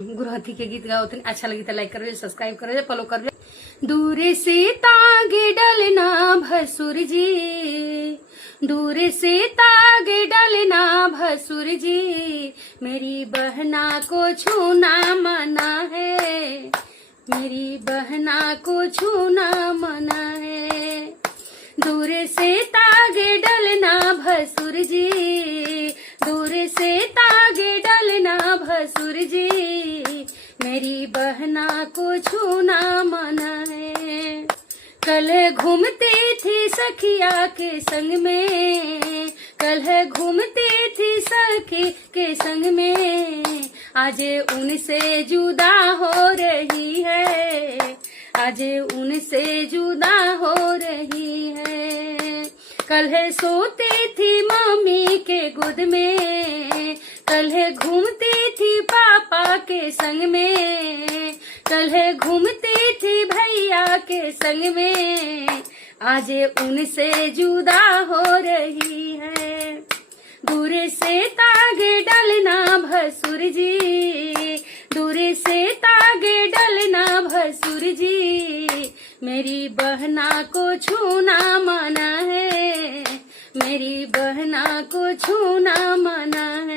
गुरु हाथी के गीत गाओ थे, अच्छा लगी तो लाइक करो, सब्सक्राइब करो, फॉलो करो। दूर से तागे डलना भसुर जी, दूर से तागे डलना भसुर जी, मेरी बहना को छूना मना है, मेरी बहना को छूना मना है। दूर से तागे डलना भसुर जी, दूर से तागे डलना भसुर जी, मेरी बहना को छूना मना है। कल घूमती थी सखिया के संग में, कल घूमती थी सखी के संग में, आज उनसे जुदा हो रही है, आज उनसे जुदा हो रही है। कल सोती थी मम्मी के गोद में, कल घूमती थी पापा के संग में, कल घूमती थी भैया के संग में, आज उनसे जुदा हो रही है। दूर से तागे डलना भसुर जी, दूर से तागे डलना भसुर जी, मेरी बहना को छूना मना है, मेरी बहना को छूना मना है।